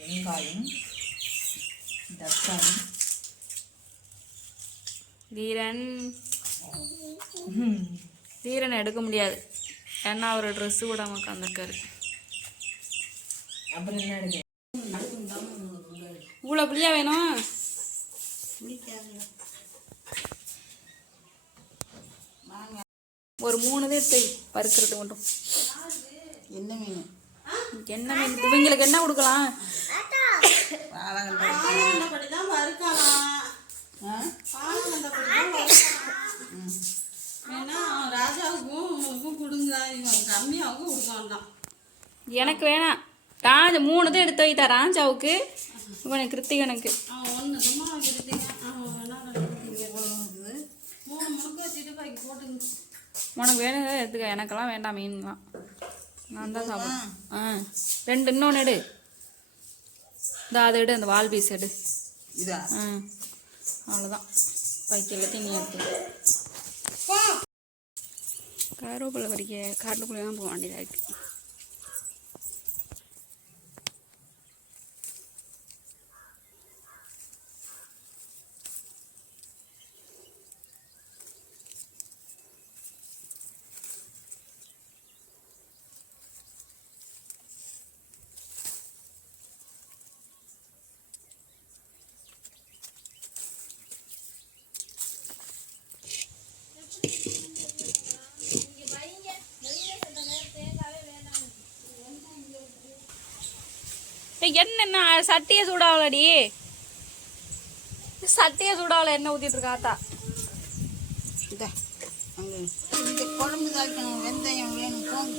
வெங்காயம், தக்காளி, தீரனை எடுக்க முடியாது ஏன்னா அவர் ட்ரெஸ்ஸு விடாம உட்காந்துருக்காரு. அப்புறம் என்ன எடுக்க இவ்வளோ புளியா வேணும்? ஒரு 3 தான் எடுத்து பருக்கிறது மட்டும். என்ன மீன்? என்ன மீன்? இவங்களுக்கு என்ன கொடுக்கலாம்? எனக்கு வேணாம். 3 தான் எடுத்து வைத்தா ராஜாவுக்கு, இவனுக்கு கிருத்திகனுக்கு. உனக்கு வேணுங்க எடுத்துக்க, எனக்கெல்லாம் வேண்டாம் மீன்லாம். நான் தான் சாப்பிடுவேன். 2 இன்னொன்று எடு. அதை எடு, அந்த வால் பீஸ் எடு. அவ்வளோதான். பைக்கு எல்லாத்தையும் நீ எடுத்து. கருவேப்பிலை வரைக்க காட்டுக்குள்ளே தான் போக வேண்டியதாக இருக்குது. என்ன சட்டியை சூடாவலடி, சட்டியை சூடாவல எண்ணெய் ஊத்திட்டு இருக்கா ஆத்தா. குழம்பு தாக்கணும், வெந்தயம் வேணும்.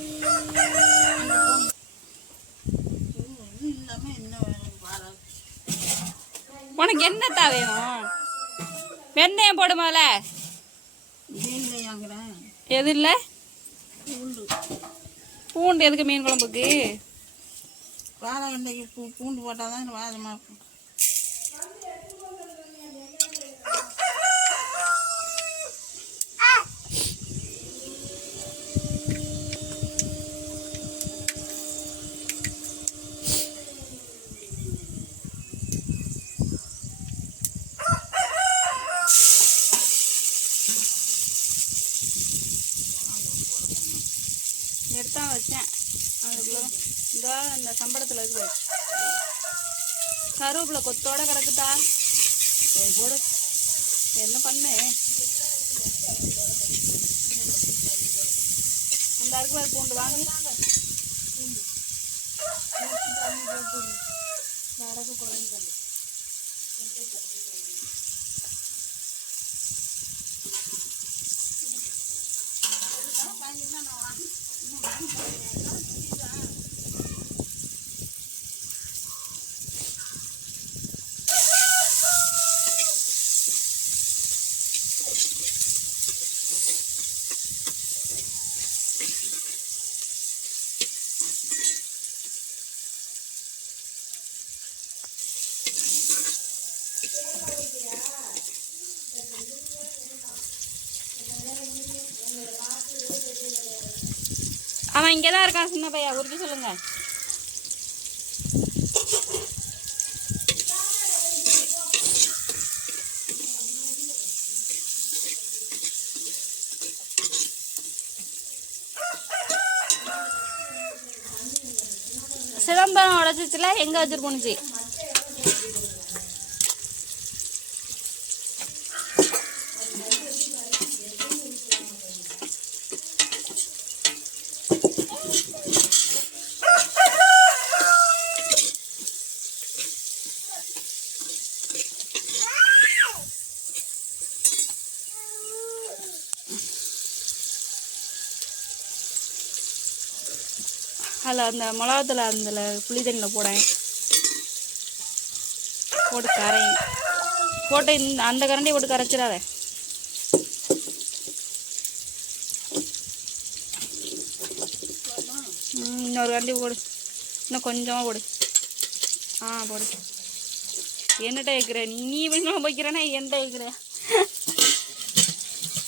உனக்கு என்னத்தா வேணும்? வெந்தயம் போடுமால. எது இல்லை? பூண்டு எதுக்கு மீன் குழம்புக்கு? வாழை வெண்டைக்கு பூண்டு போட்டால் தான் வாதமாக இருக்கும். எடுத்தான் வச்சேன். அதுக்குள்ள இதோ இந்த சம்பளத்தில் இருக்கு. கருவேப்பிலை கொத்தோட கிடக்குதா? சரி போடு, என்ன பண்ணு. அந்த அறுக்குவாரு பூண்டு வாங்கி நடக்கு குழந்தை. அவன் இங்கே தான் இருக்கான் சின்ன பையா, உறுதி சொல்லுங்க. சிதம்பரம் உடச்சிச்சுல, எங்கே வச்சுட்டு போணுச்சு? அதில் அந்த மிளகாத்தூள் அதில் புளி தண்ணியில் போடேன், போட்டு கரையும். போட்டு அந்த கரண்டியை போட்டு கரைச்சிடாத. இன்னொரு கரண்டி போடு. இன்னும் கொஞ்சமாக போடு. போடு. என்னட்ட வைக்கிற நீ இன்னும் வைக்கிறேன்னா என்கிட்ட வைக்கிற.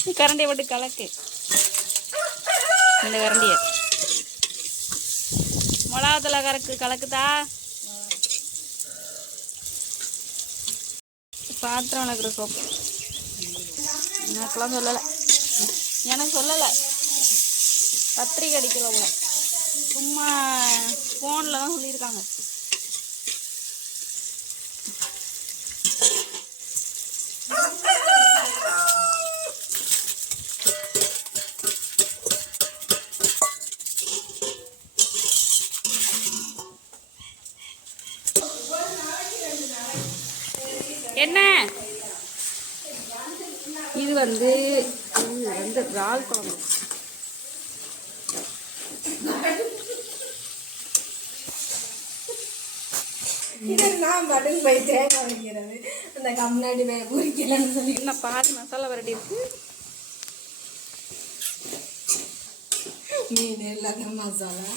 நீ கரண்டியை போட்டு கலக்கு. இந்த கரண்டியை மிளகாத்தூளை கலக்குதா? பாத்திரம் வளர்க்குற சோப்பு எனக்கெல்லாம் சொல்லலை. எனக்கு சொல்லலை. பத்திரிக்கை அடிக்கல கூட, சும்மா ஃபோனில் தான் சொல்லியிருக்காங்க. என்ன இது வந்து இறால் குழம்பு. நான் பட்டன் போய் தேங்காய் வைக்கிறது அந்த கம்னாடி உரிக்கலன்னு சொல்லி என்ன பாதி மசாலா வரட்டி இருக்கு. மீன் இல்லாத மசாலா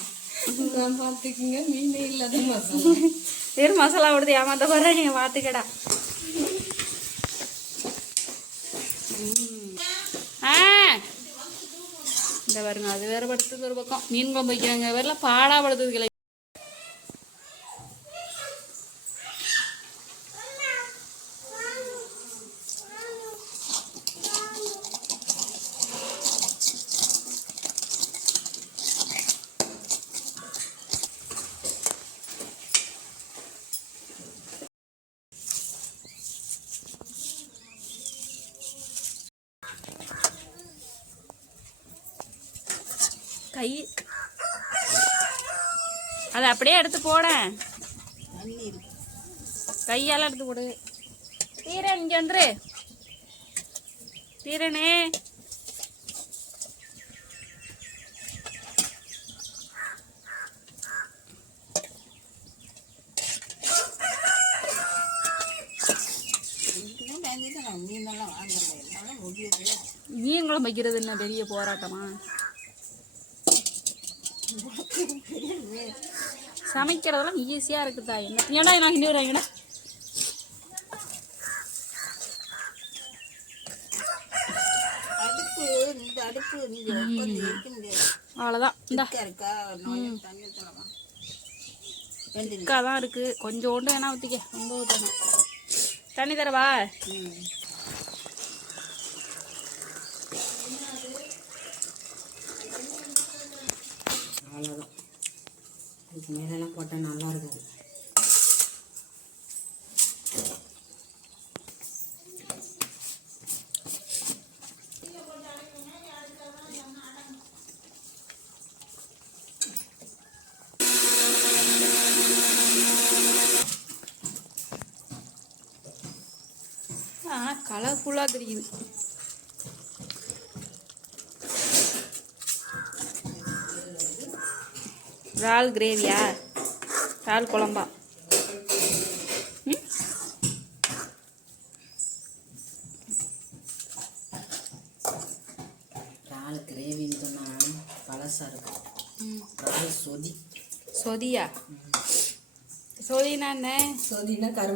நான் பார்த்துக்குங்க. மீன் இல்லாத மசாலா வெறும் மசாலா கொடுத்து ஏமாத்த போற நீங்க பார்த்துக்கடா. இந்த பாருங்க, அது வேற படுத்தது ஒரு பக்கம். மீன் குழம்பு வைக்கிறாங்க வேற பாடா படுத்தது கிளை. கை அதை அப்படியே எடுத்து போட. கையால் எடுத்து போடு. தீரன் இங்கே வந்துரு. தீரனே மீன் குழம்பு வைக்கிறது என்ன பெரிய போராட்டமா? சமைக்கிறதெல்லாம் ஈஸியாக இருக்குதா? ஏன்னா நான் இன்னும் வரேங்கடா. அவ்வளோதான். இந்தா தான் இருக்கு. கொஞ்சோண்டு வேணா ஊற்றிக்க. ரொம்ப ஊற்றணும். தண்ணி தரவா? அவ்வளோதான். இதுக்கு மேலெல்லாம் போட்டால் நல்லா இருக்காது. ஆனால் கலர்ஃபுல்லாக தெரியுது. இறால் கிரேவியா? இறால் குழம்பா? இறால் கிரேவின்னு சொன்னால் பழசாக இருக்கும். இறால் சொதி. சொதியா? சொதினா என்ன? சொதினா கரும்பு.